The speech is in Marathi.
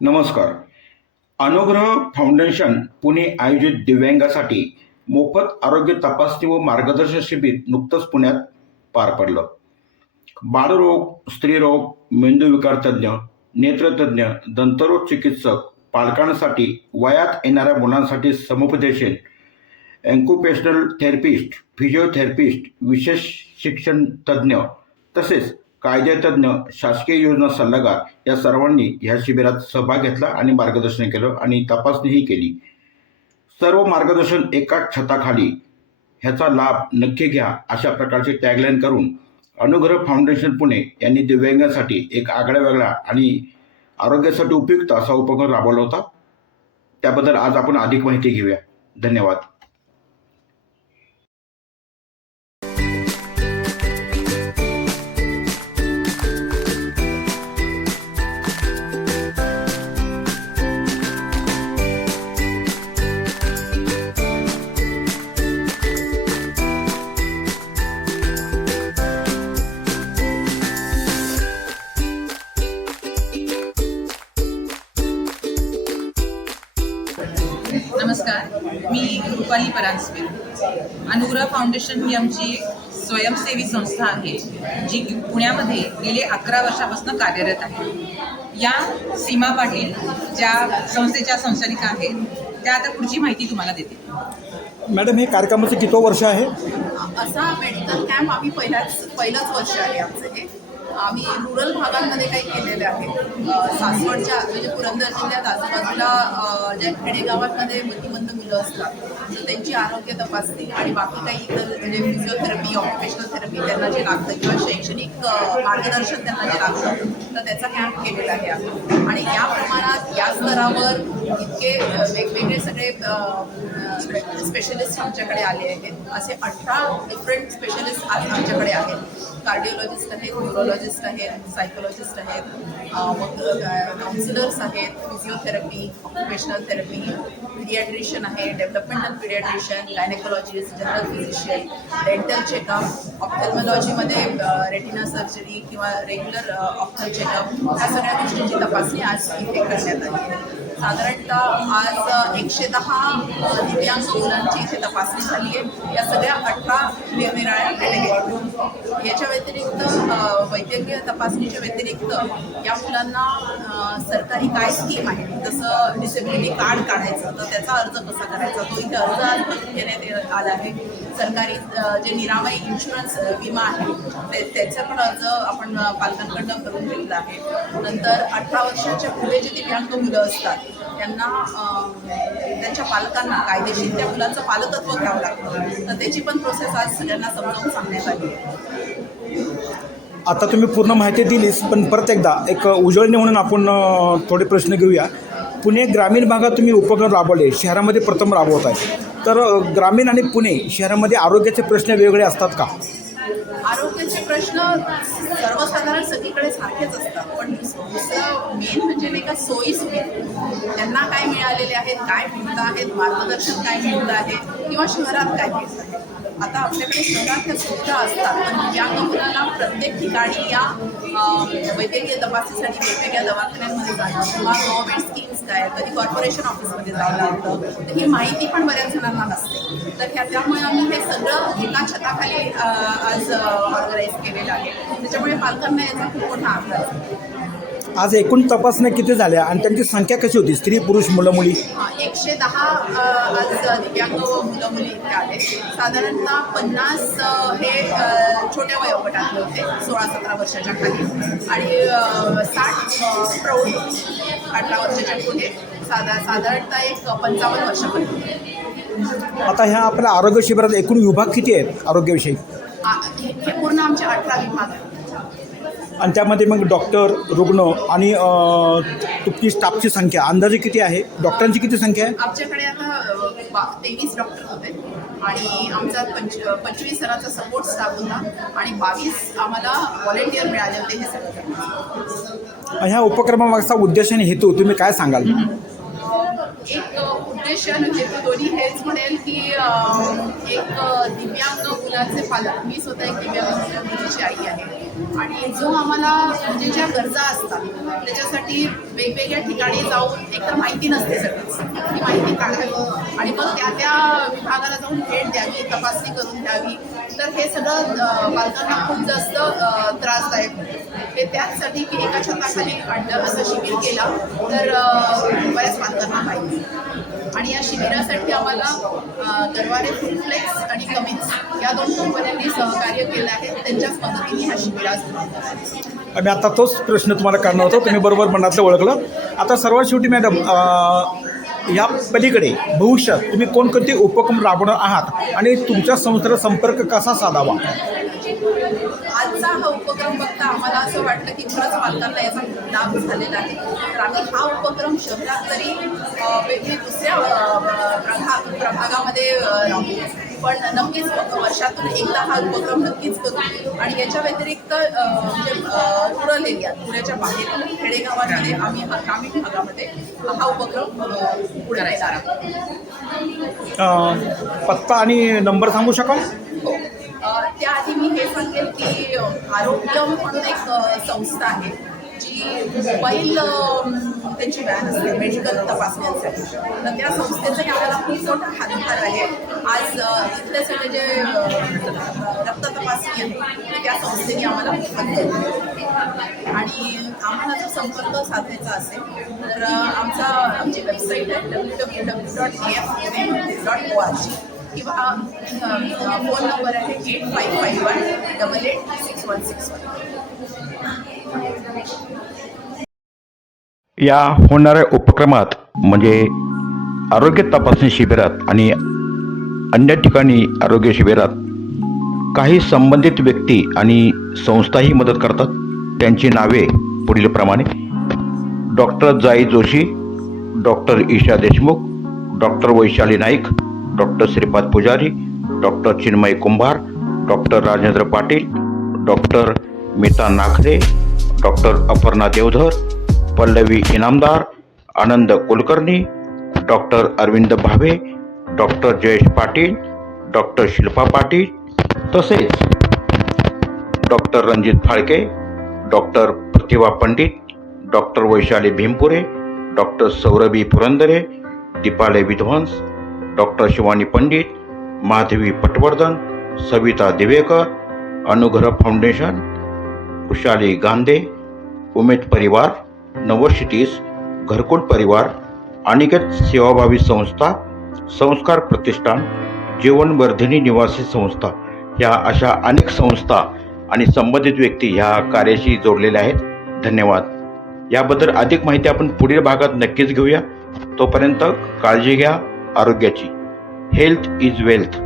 नमस्कार. अनुग्रह फाउंडेशन पुणे आयोजित दिव्यांगासाठी मोफत आरोग्य तपासणी व मार्गदर्शन शिबिर नुकतंच पुण्यात पार पडलं. बाळरोग स्त्रीरोग मेंदूविकार तज्ज्ञ नेत्रतज्ञ दंतरोग चिकित्सक पालकांसाठी वयात येणाऱ्या मुलांसाठी समुपदेशन अँकुपेशनल थेरपिस्ट फिजिओथेरपिस्ट विशेष शिक्षण तज्ज्ञ तसेच कायदेतज्ञ शासकीय योजना सल्लागार या सर्वांनी ह्या शिबिरात सहभाग घेतला आणि मार्गदर्शन केलं आणि तपासणीही केली. सर्व मार्गदर्शन एकाच छताखाली. ह्याचा लाभ नक्की घ्या अशा प्रकारचे टॅगलाईन करून अनुग्रह फाउंडेशन पुणे यांनी दिव्यांगांसाठी एक आगळा वेगळा आणि आरोग्यासाठी उपयुक्त असा उपक्रम राबवला होता. त्याबद्दल आज आपण अधिक माहिती घेऊया. धन्यवाद. रुपाली परांजपे. अनुग्रह फाउंडेशन ही आमची एक स्वयंसेवी संस्था आहे जी पुण्यामध्ये गेले अकरा वर्षापासून कार्यरत आहे. या सीमा पाटील ज्या संस्थेच्या संचालिका आहेत त्या आता पुढची माहिती तुम्हाला देतील. मॅडम हे कार्यक्रमाचं कितवं वर्ष आहे? असा मेडिकल कॅम्प आम्ही पहिल्याच पहिलंच वर्ष आहे आमचं हे. आम्ही रुरल भागांमध्ये काही केलेले आहे. सासवडच्या म्हणजे पुरंदर जिल्ह्यात आजूबाजूला ज्या खेडेगावांमध्ये मतिमंद मुलं असतात तर त्यांची आरोग्य तपासणी आणि बाकी काही इतर म्हणजे फिजिओथेरपी ऑक्युपेशनल थेरपी त्यांना जे लागतं किंवा शैक्षणिक मार्गदर्शन त्यांना जे लागतं तर त्याचा कॅम्प केलेला आहे आणि या प्रमाणात या स्तरावर इतके वेगवेगळे सगळे स्पेशलिस्ट आमच्याकडे आले आहेत. असे अठरा डिफरंट स्पेशलिस्ट आज आमच्याकडे आहेत. कार्डिओलॉजिस्ट आहेत न्युरोलॉजिस्ट आहेत सायकोलॉजिस्ट आहेत मग काउन्सिलर्स आहेत फिजिओथेरपी ऑक्युपेशनल थेरपी पिडियाट्रिशियन आहे developmental paediatrician gynaecologist general physician dental checkup ऑप्थल्मॉलॉजीमध्ये retina surgery किंवा रेग्युलर ऑप्थल चेकअप ह्या सगळ्या गोष्टींची तपासणी आज इथे करण्यात आली साधारणतः आज एकशे दहा दिव्यांग मुलांची इथे तपासणी झाली आहे. या सगळ्या अठरा निरनिराळ्या कॅटेगरी याच्या व्यतिरिक्त वैद्यकीय तपासणीच्या व्यतिरिक्त या मुलांना सरकारी काय स्कीम आहे? जसं डिसेबिलिटी कार्ड काढायचं तर त्याचा अर्ज कसा करायचा? तो इथे अर्ज आज भरून घेण्यात आला आहे. सरकारी जे निरामय इन्शुरन्स विमा आहे ते त्याचा पण अर्ज आपण पालकांकडनं करून घेतला आहे. नंतर अठरा वर्षाच्या पुढे जे दिव्यांग मुलं असतात त्यांना त्यांच्या पालकांना कायदेशीर त्या मुलांचं पालकत्व घ्यावं लागतं. तर त्याची पण प्रोसेस आज सगळ्यांना समजावून सांगण्यात आली आता तुम्ही पूर्ण माहिती दिलीच पण परत एकदा एक उजळणी म्हणून आपण थोडे प्रश्न घेऊया. पुणे ग्रामीण भागात तुम्ही उपक्रम राबवले शहरामध्ये प्रथम राबवत आहे. तर ग्रामीण आणि पुणे शहरामध्ये आरोग्याचे प्रश्न वेगळे असतात का? आरोग्याचे प्रश्न सर्वसाधारण सगळीकडे सारखेच असतात. पण दुसरं मेन म्हणजे नाही का सोयी सुविधा त्यांना काय मिळालेले आहेत काय मिळत आहेत मार्गदर्शन काय मिळत आहे किंवा शहरात काय मिळत आहे. आता आपल्याकडे शहरात त्या सुविधा असतात पण या मुलांना प्रत्येक ठिकाणी या वैद्यकीय तपासणीसाठी वेगवेगळ्या दवाखान्यांमध्ये जाणं किंवा गव्हर्नमेंट स्कीम्स काय कधी कॉर्पोरेशन ऑफिसमध्ये जावं लागतं तर ही माहिती पण बऱ्याच जणांना नसते. तर ह्या त्यामुळे आम्ही हे सगळं एका छताखाली आज ऑर्गनाईज केलेलं आहे. त्याच्यामुळे पालकांना याचा खूप मोठा आग्रह आज एकूण तपासण्या किती झाल्या आणि त्यांची संख्या कशी होती? स्त्री पुरुष मुलं मुली? एकशे दहा आज दिव्यांग मुलं मुली इथे आले. साधारणतः पन्नास हे छोट्या वयोगटातले होते सोळा सतरा वर्षाच्या खाली. आणि साठ प्रौढ अठरा वर्षाच्या पुढे. साधा साधारणतः एक पंचावन्न वर्षापर्यंत. आता ह्या आपल्या आरोग्य शिबिरात एकूण विभाग किती आहेत आरोग्याविषयी? हे पूर्ण आमचे अठरा विभाग आणि त्यामध्ये मग डॉक्टर रुग्ण आणि तुमची स्टाफची संख्या. अंदाजे किती आहे? डॉक्टरांची किती संख्या आहे? आमच्याकडे आता तेवीस डॉक्टर होते. आणि आमचा पंच पंचवीस जणांचा सपोर्ट स्टाफ होता. आणि बावीस आम्हाला व्हॉलेंटियर मिळाले होते हे सगळं. ह्या उपक्रमामागचा उद्देश आणि हेतू तुम्ही काय सांगाल? एक उद्देश हेतू दोन्ही हेच म्हणेल की एक दिव्यांग मुलाचे पालक. मी स्वतः एक दिव्यांग मुला- मुलीची आई आहे. आणि जो आम्हाला म्हणजे ज्या गरजा असतात त्याच्यासाठी वेगवेगळ्या ठिकाणी जाऊन एकतर माहिती नसते सगळीच ती माहिती काढावं आणि मग त्या त्या विभागाला जाऊन भेट द्यावी तपासणी करून द्यावी. तर हे सगळं बालकांना खूप जास्त त्रासदायक होतं. हे त्याचसाठी की एका छताखाली आणलं असं शिबिर केलं तर बऱ्याच बालकांना माहिती. आणि या शिबिरासाठी आम्हाला दरवारे गरवारे फुलफ्लेक्स आणि कमिन्स या दोन कंपन्यांनी सहकार्य केलं आहे. त्यांच्याच मदतीने ह्या शिबिर मी आता तोच प्रश्न तुम्हाला करणार होतो. तुम्ही बरोबर मनातलं ओळखलं. आता सर्वात शेवटी मॅडम या पलीकडे भविष्यात तुम्ही कोणकोणते उपक्रम राबवणार आहात? आणि तुमच्या संस्थेला संपर्क कसा साधावा? असा हा उपक्रम बघता आम्हाला असं वाटलं की खरंच पालकांना याचा लाभ झालेला आहे. तर आम्ही हा उपक्रम शहरात तरी वेगळी दुसऱ्या प्रभागामध्ये पण नक्कीच वर्षातून एकदा हा उपक्रम नक्कीच करू. आणि याच्या व्यतिरिक्त म्हणजे रुरल एरियात पुण्याच्या बाहेर खेडेगावांमध्ये आम्ही हा ग्रामीण भागामध्ये हा उपक्रम पुढे नेणार आहोत. पत्ता आणि नंबर सांगू शकाल? त्याआधी मी हे सांगेल की आरोग्य म्हणून एक संस्था आहे जी मोबाईल त्यांची व्हॅन असते मेडिकल तपासण्यांसाठी. तर त्या संस्थेचाही आम्हाला खूप मोठा हातभार आहे. आज इथले सगळे जे रक्त तपासणी आहे त्या संस्थेने आम्हाला आणि आम्हाला जर संपर्क साधायचा असेल तर आमचा आमची वेबसाईट आहे W W W dot F dot O R G किंवा हा फोन नंबर आहे eight five five one double eight six one six one या होणाऱ्या उपक्रमात म्हणजे आरोग्य तपासणी शिबिरात आणि अन्य ठिकाणी आरोग्य शिबिरात काही संबंधित व्यक्ती आणि संस्थाही मदत करतात. त्यांची नावे पुढीलप्रमाणे. Doctor Jai Joshi doctor Isha Deshmukh doctor Vaishali Naik doctor Shripad Pujari doctor Chinmay Kumbhar doctor Rajendra Patil doctor Meeta Nakhare doctor Aparna Deodhar Pallavi Inamdar Anand Kulkarni doctor Arvind Bhave doctor Jayesh Patil doctor Shilpa Patil तसेच doctor Ranjit Phalke doctor Pratibha Pandit doctor Vaishali Bhimpure doctor Saurabhi Purandare Deepali Vidhwans doctor Shivani Pandit Madhavi Patwardhan Savita Divekar Anugrah foundation Khushali गांधे उमेद परिवार नवशिटीस घरकुल परिवार अनिकेत सेवाभावी संस्था संस्कार प्रतिष्ठान जीवनवर्धिनी निवासी संस्था ह्या अशा अनेक संस्था आणि संबंधित व्यक्ती ह्या कार्याशी जोडलेल्या आहेत. धन्यवाद. याबद्दल अधिक माहिती आपण पुढील भागात नक्कीच घेऊया. तोपर्यंत काळजी घ्या. आरोग्याची हेल्थ इज वेल्थ